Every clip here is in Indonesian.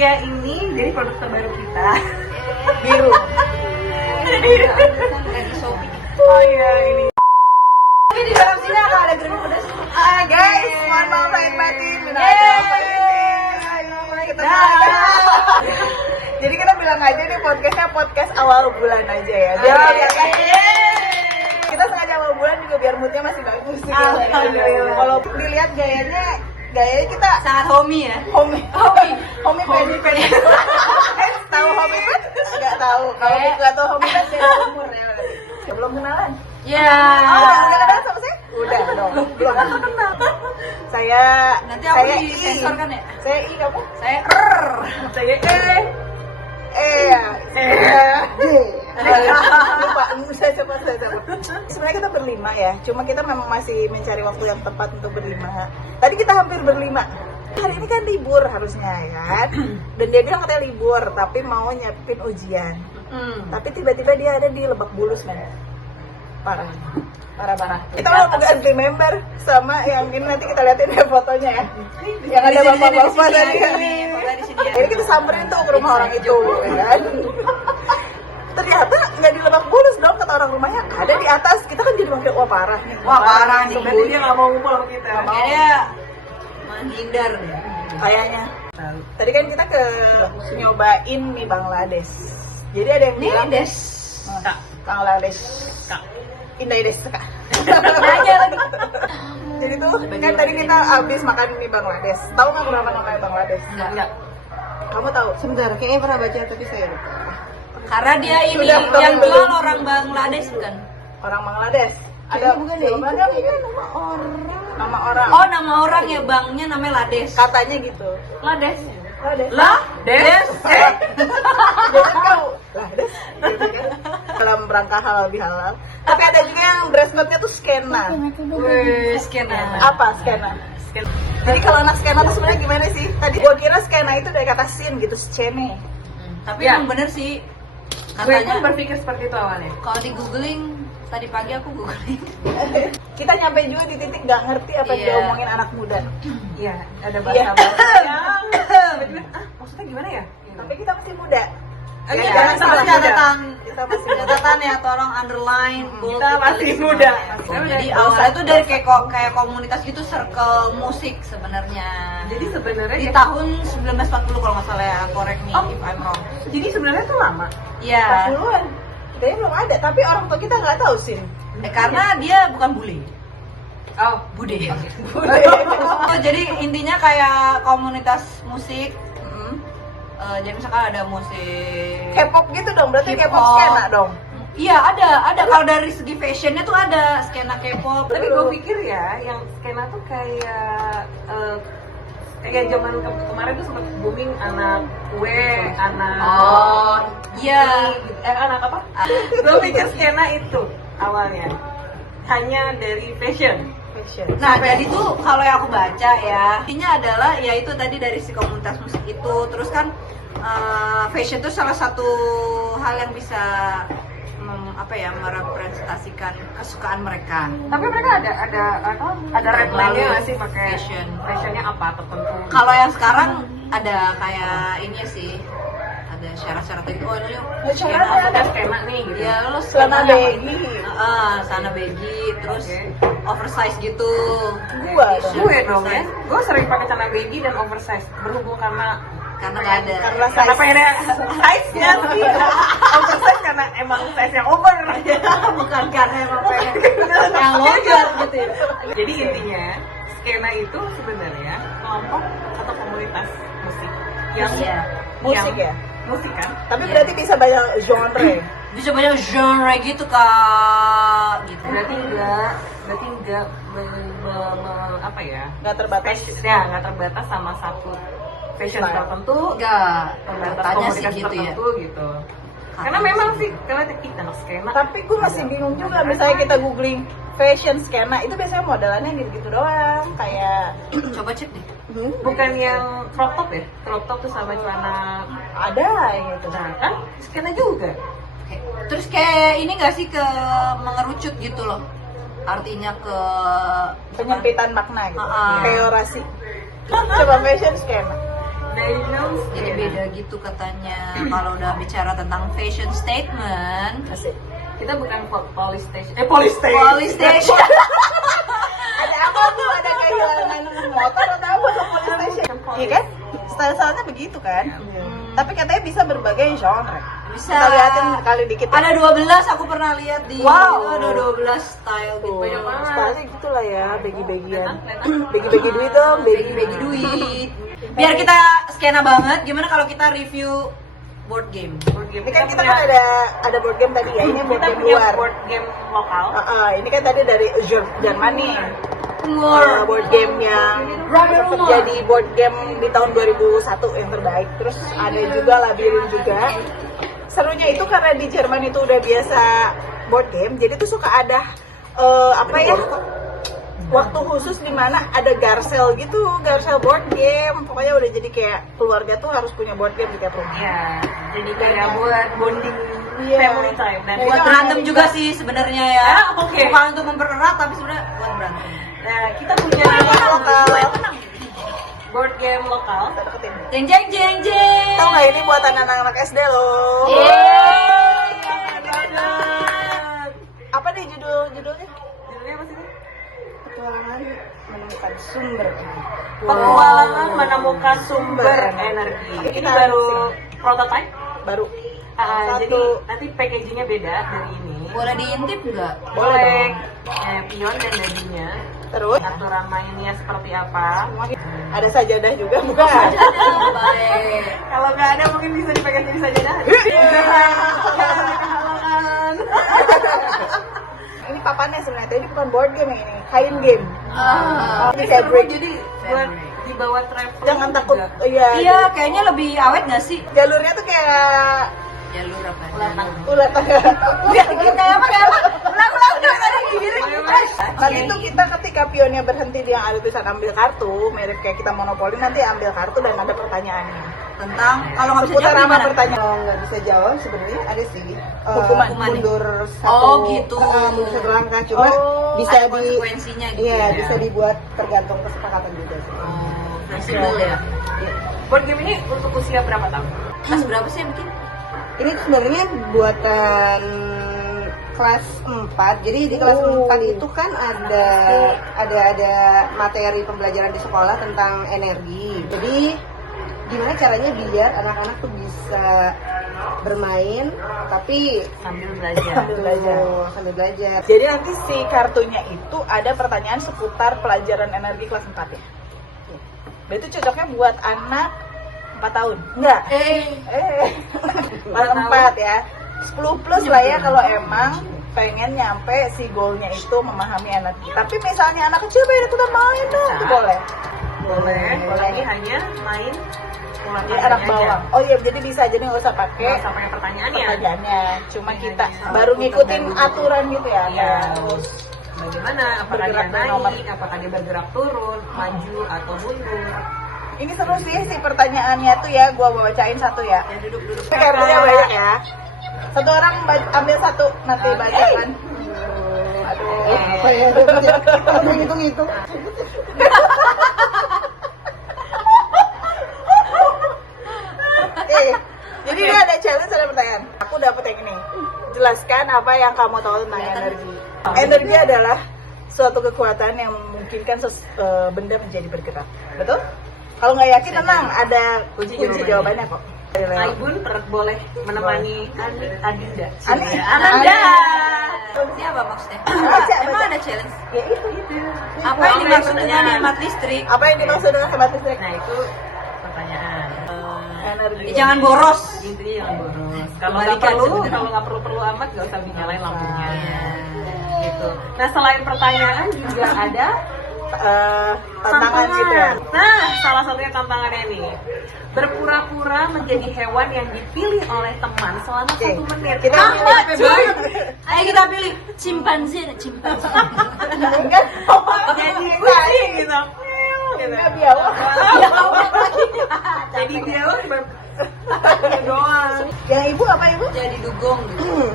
Ya ini jadi produk terbaru kita. Biru. Lagi shopping. Oh iya ini. Tapi di dalam sini ada green pedas. Guys, mohon maaf lahir batin. Jadi kita bilang aja nih podcastnya podcast awal bulan aja ya. Biar kita sengaja awal bulan juga biar moodnya masih bagus sih. Alhamdulillah. Kalau dilihat gayanya kita Sangat homey ya. homie pet. Tahu homie pet? Nggak tahu. Kalau nggak tahu homie pet beda umur ya. Belum kenalan. Ya. Udah kenalan sama saya? Udah dong. Belum kenal. Saya Nanti aku disensor kan ya? Saya I, kamu? Saya Saya Lupa, saya coba. Sebenarnya kita berlima ya, cuma kita memang masih mencari waktu yang tepat untuk berlima. Tadi kita hampir berlima. Hari ini kan libur harusnya ya kan, dan dia bilang katanya libur, tapi mau nyiapin ujian. Tapi tiba-tiba dia ada di Lebak Bulus men. Parah. Kita mau ganti member sama yang ini, nanti kita liatin ya fotonya ya. Yang ada bapak-bapak tadi. Jadi kita samperin tuh ke rumah orang itu, ya kan? Ternyata nggak di Lebak Bulus dong, kata orang rumahnya ada di atas. Kita kan jadi makin wah parah nih. Wah, parah nih. berarti dia nggak mau ngumpul sama kita. Ya dia menghindar deh. Kayaknya. Tadi kan kita ke nyobain mie Bangladesh. Jadi ada yang bilang Des. Bangladesh. Kak. Indah des kak. Nanya lagi. Jadi tuh kan tadi kita habis makan mie Bangladesh. Tahu nggak kenapa namanya Bangladesh? Enggak. Kamu tahu? Sebentar, kayaknya pernah baca tapi saya lupa. Karena dia ini Sudah, yang belum. jual orang Bangladesh bukan? Orang Bangladesh. Ada bukan ya? ada nama orang. Oh, nama orang ya, bangnya namanya Lades. Katanya gitu. Lades. Lades. Lades. Jadi kau Lades. Gitu kan. Dalam rangka halal bihalal. Tapi ada juga yang dress code-nya tuh skena. Wih, skena. Apa skena? Jadi kalau anak skena tuh sebenarnya gimana sih? Tadi gua kira skena itu dari kata sin gitu, scene. Tapi Ya. yang bener sih Gue pun katanya berpikir seperti itu awalnya. kalau di googling tadi pagi aku googling. Kita nyampe juga di titik nggak ngerti apa yang Iya. diomongin anak muda. Iya, ada Iya. bahasa-bahasa yang tiba-tiba, maksudnya gimana ya? Tapi kita masih muda. Ini Ya, jangan kita salah masih muda. catatan. Kita masih muda. Catatan ya, tolong underline. bold, Kita masih italics muda. semua. Jadi awalnya tuh dari kayak komunitas gitu, circle musik sebenarnya. Jadi sebenarnya Di tahun 1940 kalau nggak salah ya, correct me if I'm wrong. jadi sebenarnya tuh lama. Iya. 40-an. Kayaknya belum ada, tapi orang tua kita nggak tahu sih. Karena dia bukan bule. Oh, Bude. Oh, jadi intinya kayak komunitas musik. Jadi misalkan ada musik K-pop gitu dong, berarti K-pop. K-pop skena dong. Iya ada kalau dari segi fashionnya tuh ada skena K-pop. tapi gue pikir ya, yang skena tuh kayak zaman kemarin tuh sempat booming anak kue, anak Oh iya. anak apa? Gue pikir skena itu awalnya hanya dari fashion. Nah jadi tuh kalau yang aku baca ya, intinya adalah ya itu tadi dari si komunitas musik itu. Terus kan fashion tuh salah satu hal yang bisa merepresentasikan kesukaan mereka. Tapi mereka ada red line-nya nggak sih pakai Fashion. fashionnya apa tertentu? Kalau yang sekarang ada kayak ini sih, ada syarat-syarat itu. Oh ini Syarat skena ada skena nih gitu. ya lo Celana baggy. sana baggy, terus Oke. oversize gitu. Gua dong. Gue dong ya, gue sering pakai celana baggy dan oversize berhubung karena Karena nggak ada. Karena pengennya size-nya sih oversize karena emang size-nya over. Bukan karena emang pengen yang longgar gitu ya. Jadi intinya skena itu sebenarnya kelompok atau komunitas musik yang Iya. Musik ya. musik kan. Tapi Iya. berarti bisa banyak genre. Bisa banyak genre gitu kak. Gitu. Berarti enggak apa ya? Nggak terbatas. Nggak terbatas sama satu fashion Style. tertentu, Enggak. terbatas Katanya sih komunitas gitu ya. tertentu gitu. Karena memang sih kalau kita anak skena. Tapi gue masih bingung juga, misalnya kita googling fashion skena, itu biasanya modelannya gitu-gitu doang. Kayak Coba cek deh. bukan yang crop top ya? Crop top tuh sama celana. ada gitu. Nah kan skena juga. Terus kayak ini nggak sih ke mengerucut gitu loh. Artinya ke Penyempitan makna gitu. Ah. Peorasi. Coba fashion skena. Beijing Jadi beda gitu katanya. Kalau udah bicara tentang fashion statement, Asik. Kita bukan police station. Police station. police station. Ada apa tuh? Ada kehilangan motor atau apa ke police station? Iya kan? Style-stylenya begitu kan? Tapi katanya bisa berbagai genre. Bisa. Kita liatin kali dikit ya. Ada 12 aku pernah lihat di Wow. itu ada 12 style gitu. Banyak banget. Stylenya gitu lah ya, bagi-bagian. Kelihatan? Bagi-bagi duit dong, Bagi-bagi duit. Biar kita skena banget, gimana kalau kita review board game? Board game. Ini kan kita kan ada board game tadi ya, ini board kita game punya luar. board game lokal. Ini kan tadi dari Jerman nih. Luar. Board game yang jadi board game di tahun 2001 yang terbaik. Terus ada juga Labirin juga. Serunya itu karena di Jerman itu udah biasa board game, jadi tuh suka ada apa ya? Waktu khusus di mana ada garsel gitu, garsel board game. Pokoknya udah jadi kayak keluarga tuh harus punya board game di tiap rumah. Iya. Jadi kayak buat bonding Iya. family time. Dan Buat Iya. berantem juga sih sebenarnya ya. Oke. Bukan untuk mempererat tapi sebenarnya buat berantem. Nah, kita punya lokal. board game lokal. Kita deketin. Jeng jeng jeng jeng. Tahu nggak ini buat anak-anak SD loh? Yeay. Apa nih judulnya? Judulnya apa sih? Petualangan menemukan sumber energi. Petualangan menemukan sumber energi. Ini Kita baru unboxing. prototype. Baru. Jadi Satu. nanti packagingnya beda dari ini. Boleh diintip nggak? Boleh pion dan dadinya. Terus Aturan mainnya seperti apa? ada sajadah juga bukan? Baik. Kalau nggak ada mungkin bisa dipegang jadi sajadah. Ini papannya sebenarnya, ini bukan board game yang ini, kain game. Ah. Ini fabric. Jadi buat dibawa travel. Jangan takut, juga. iya. Iya, kayaknya lebih awet nggak sih? Jalurnya tuh kayak Jalur apa? Ulang tahun. ulat tangga. Kayak apa? Ulang dari diri. Nanti tuh kita ketika pionnya berhenti dia ada tulisan ambil kartu, mirip kayak kita monopoli, nanti ambil kartu dan ada pertanyaannya. Tentang kalau nggak bisa Seputar jawab apa gimana? pertanyaan? Kalau nggak bisa jawab sebenarnya ada sih Hukuman. mundur Oh, gitu. mundur satu langkah cuma Oh, bisa Ada di konsekuensinya gitu. iya ya. bisa dibuat tergantung kesepakatan juga sih. Oh, fleksibel ya. Board game ini untuk usia berapa tahun? Kelas berapa sih mungkin? Ini sebenarnya buatan kelas 4. Jadi di kelas 4 itu kan ada materi pembelajaran di sekolah tentang energi. Jadi gimana caranya biar anak-anak tuh bisa bermain tapi Sambil belajar. sambil belajar. Jadi nanti si kartunya itu ada pertanyaan seputar pelajaran energi kelas 4 ya. Itu cocoknya buat anak 4 tahun. Enggak. Kelas 4 ya. 10 plus lah ya kalau emang pengen nyampe si goalnya itu memahami energi. Tapi misalnya anak kecil pengen ikutan main dong, itu boleh. Boleh. Boleh. Ini hanya main ulang Jadi anak bawang. Oh iya, jadi bisa jadi nggak usah pakai Nggak usah pakai pertanyaannya. pertanyaannya. Cuma Ini kita hanya baru satu ngikutin pertanyaan. aturan gitu ya. Iya. Terus Bagaimana? Apakah dia Bergerak dari nomor. naik? Apakah dia bergerak turun? Maju atau mundur? ini seru sih si pertanyaannya tuh ya, gua bacain satu ya. Ya duduk-duduk. Kartunya banyak ya. Satu orang ambil satu, nanti Oke. bacakan. Aduh. Apa ya? Kalau ngitung-ngitung. Jadi dia ada challenge, ada pertanyaan. Aku dapat yang ini. Jelaskan apa yang kamu tahu tentang energi. Energi adalah suatu kekuatan yang memungkinkan benda menjadi bergerak. Betul? Kalau nggak yakin tenang, ada Kunci kunci jawabannya. jawabannya kok. Aibun boleh menemani Adinda. Ani? Ananda. Ini apa maksudnya? Baca, Emang baca. ada challenge? Ya itu. Apa yang dimaksud dengan hemat listrik? Apa yang dimaksud dengan hemat listrik? Nah itu pertanyaan. Energi. Jangan boros. Intinya jangan boros. Kalau Kembalikan nggak perlu, sebenarnya. kalau nggak perlu amat, nggak usah dinyalain lampunya. Iya. Gitu. Nah selain pertanyaan juga ada Tantangan gitu ya. Nah, salah satunya tantangannya nih. Berpura-pura menjadi hewan yang dipilih oleh teman selama Oke. 1 menit. Kita Apa, pilih. cuy? Ayo kita pilih chimpanzee, chimpanzee. Enggak. Jadi kucing gitu. Enggak biawak. Jadi dia doang. Yang ibu apa ibu? Jadi dugong gitu.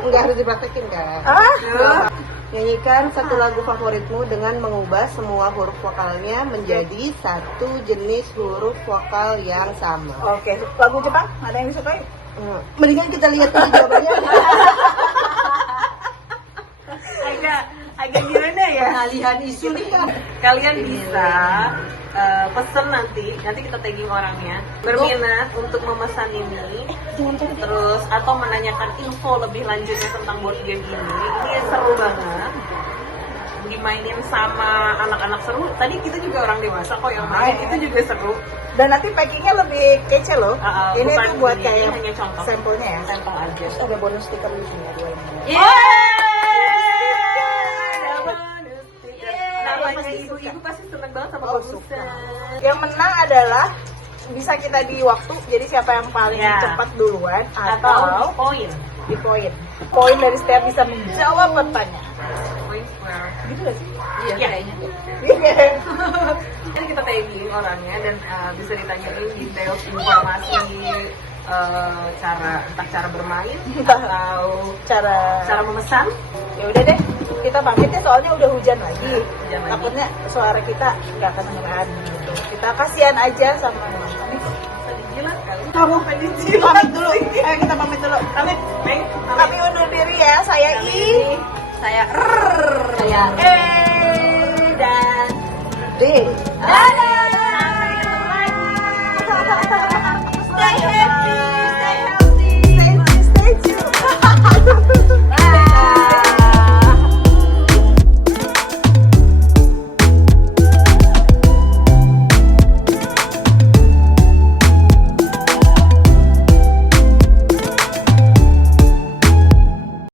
Nggak harus dipraktekin kan? Ah, Nyanyikan satu lagu favoritmu dengan mengubah semua huruf vokalnya menjadi satu jenis huruf vokal yang sama. Oke, lagu Jepang ada yang disukai? Mendingan kita lihat dulu jawabannya. agak gimana ya? Pengalihan isu nih. Kalian bisa pesen nanti kita tagging orangnya berminat untuk memesan ini, terus atau menanyakan info lebih lanjutnya tentang board game ini seru banget, dimainin sama anak-anak seru. Tadi kita juga orang dewasa kok yang main, itu juga seru. Dan nanti packingnya lebih kece loh. Ini Bukan tuh buat ini, kayak hanya contoh. sampelnya ya. Sampel aja. Terus ada bonus stiker di sini dua ini. Namanya ibu-ibu pasti seneng banget sama Oh, bonusnya. Yang menang adalah bisa kita di waktu, jadi siapa yang paling Ya. cepat duluan Atau atau poin. di poin. Poin dari setiap bisa menjawab pertanyaan. Poin square. Gitu gak sih? Iya kayaknya. Jadi kita tagging orangnya dan bisa ditanyain detail informasi cara bermain atau Cara memesan. ya udah deh, kita pamit ya soalnya udah hujan lagi. Hujan lagi. Takutnya suara kita nggak kedengeran gitu. Kita kasihan aja sama ini. Bisa dijilat kali. Kamu pamit dulu. Ayo kita pamit dulu. Pamit. Baik. Kami undur diri ya. Saya I. Saya Saya E dan D. dadah.